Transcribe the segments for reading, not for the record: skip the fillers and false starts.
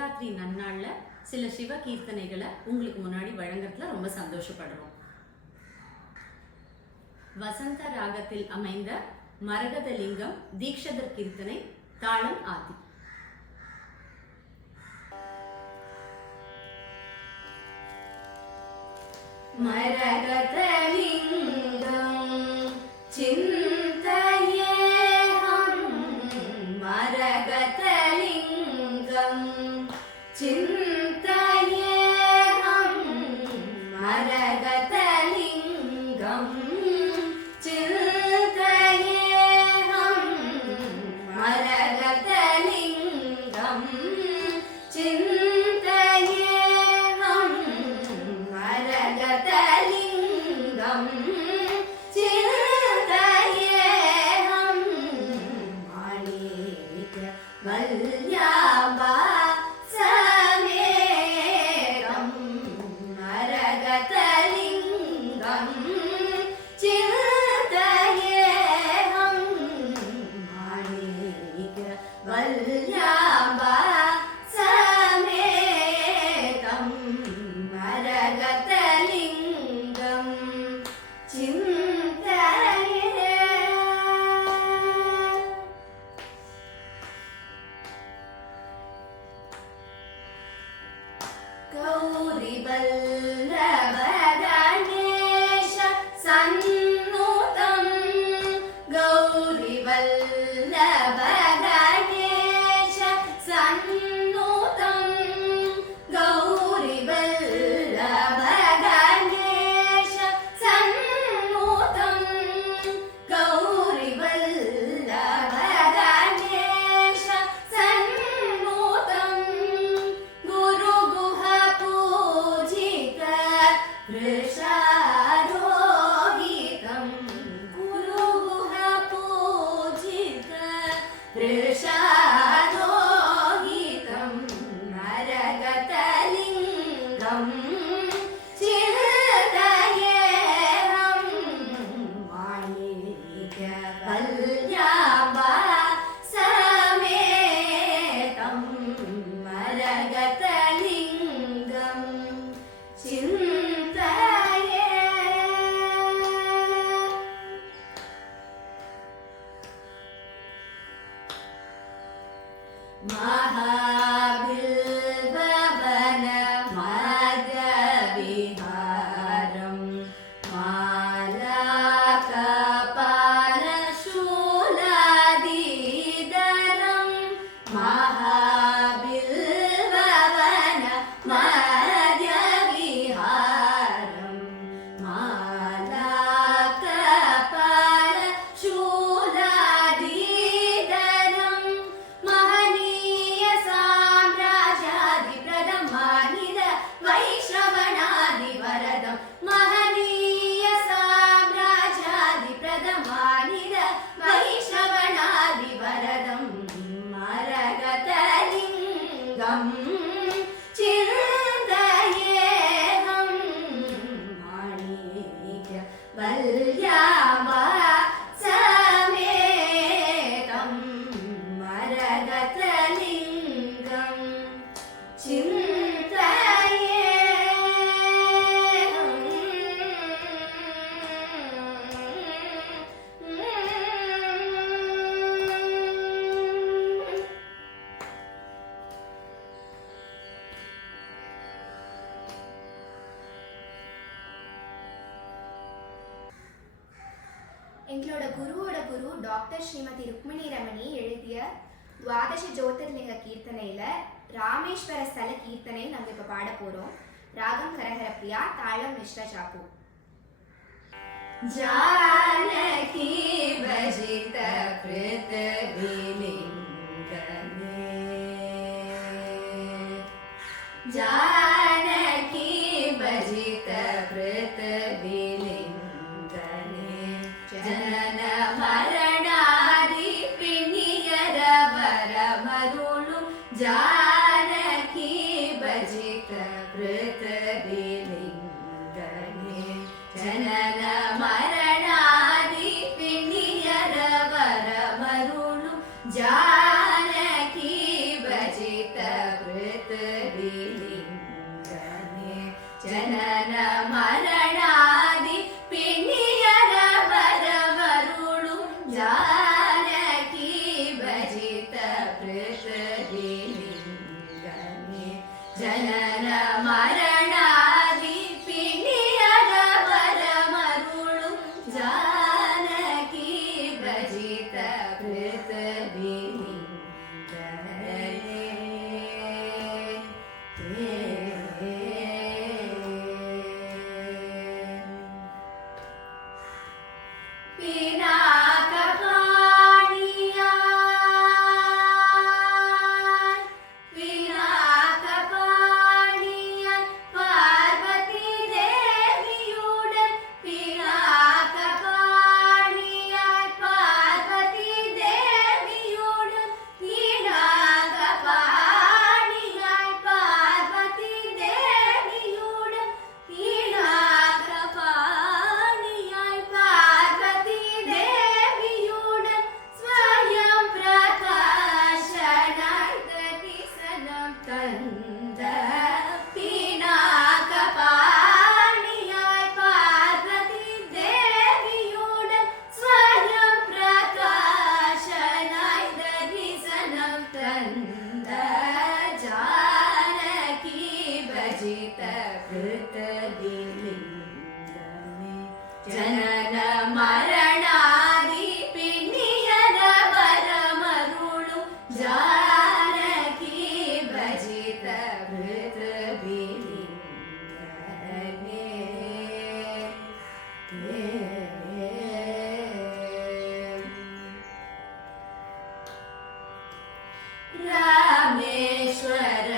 சிவராத்திரி நன்னாள்ல சில சிவ கீர்த்தனைகளை உங்களுக்கு முன்னாடி வழங்குறதுல ரொம்ப சந்தோஷப்படுறோம். வசந்த ராகத்தில் அமைந்த மரகத லிங்கம் தீக்ஷதர் கீர்த்தனை, தாளம் ஆதி. மரகத லிங்கம் சிந்தயேஹம், மரகத லிங்கம் சிந்தயேஹம், மரகத லிங்கம் சிந்தயேஹம், மரகத லிங்கம் சிந்தயேஹம், மரகத லிங்கம் சிந்தயேஹம், மாணிக்க வல்யாபா சமேதம், மரகத லிங்கம் சிந்தயேஹம், மாணிக்க வல்யாபா சமேதம், மரகத லிங்கம் சிந்தயே. கௌரி வல்லப கணேಶ சந்நுதம், கௌரி வல்லப கணேಶ சந்நுதம், கௌரி வல்லப கணேಶ சந்நுதம், கௌரி வல்லப கணேಶ சந்நுதம், குருகுஹ பூஜித ரிஷாரோகிதம், குருகுஹ பூஜித ரிஷாரோகிதம், மரகத லிங்கம் சிந்தயேஹம், மாணிக்க வல்யாபா சமேதம், மரகத லிங்கம் சிந்தயே. மகாபில்வவன மதவிஹாரம், மாலாகபாலசூலாதீதரம், மகாபில்வவன மதவிஹாரம், மாலாகபாலசூலாதீதரம், மஹனீய சாம்ராஜ்யாதிப்ரதம், மாநில வைஷ்ணவனாதிவரதம், மஹனீய சாம்ராஜ்யாதிப்ரதம், மாநில வைஷ்ணவனாதிவரதம், மரகத லிங்கம் சிந்தயேஹம், மாணிக்க வல்யாபா சமேதம், மரகத லிங்கம் சிந்தயேஹம். எங்களோட குருவோட குரு டாக்டர் ஸ்ரீமதி ருக்மிணி ரமணி எழுதிய துவாதச ஜோதிர்லிங்க கீர்த்தனையில ராமேஸ்வர ஸ்தல கீர்த்தனை நம்ம இப்ப பாட போறோம். ராகம் கரஹர பிரியா, தாளம் மிஸ்ர சாப்பு. जानकी भजित पृथ्वीलिङ्गने, जानकी भजित पृथ्वीलिङ्गने, जनन मरणादि पिण्यर वरमरुळु, जानकी भजित पृथ्वीलिङ्गने, जनन मरणादि पिण्यर वरमरुळु, जानकी भजित पृथ्वीलिङ्गने. ಜನನ ಮರಣಾದಿ ಪಿಣಿಯರ ಬರಮರುಳು ಜಾನಕಿ ಭಜಿತ ಮೃತಬಿಲಿಂಗನೆ ರಾಮೇಶ್ವರ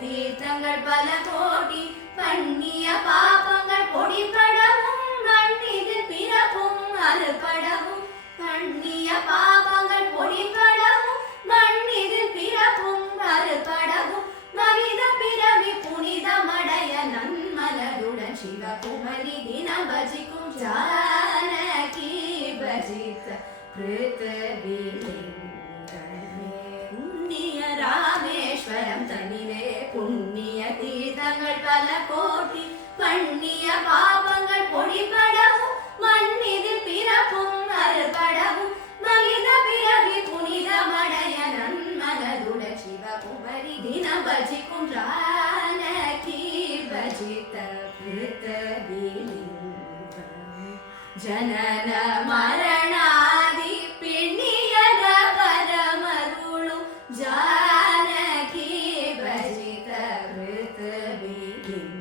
தீர்த்தங்கள் பல கோடி பண்ணிய பாபங்கள் பொடிபடவும் மண்ணிதில் பிறப்பும் அறுபடவும் பண்ணிய பாபங்கள் பொடிபடவும் மண்ணிதில் பிறப்பும் அறுபடவும் மனித பிறவி புனிதமடைய நன்மலருடன் சிவகுமரி தினம் பஜிக்கும் ஜானகி பஜித்த பிருத்திவிலிங்கமே புண்ணிய ராமேஸ்வரம் தனிலே புண்ணிய தீர்த்தங்கள் பல கோடி பண்ணிய பாபங்கள் பொடிபடவும் மண்ணிதில் பிறப்பும் அறுபடவும் மனித பிறவி புனிதமடைய நன்மலருடன் சிவகுமரி தினம் பஜிக்கும் ஜானகி பஜித்த பிருத்திவிலிங்கமே ಜನನ ಮರಣಾದಿ ಪಿಣಿಯರ ಪರಮರುಳು ಜಾನಕಿ ಭಜಿತ ಮೃತಬಿಲಿಂಗನೆ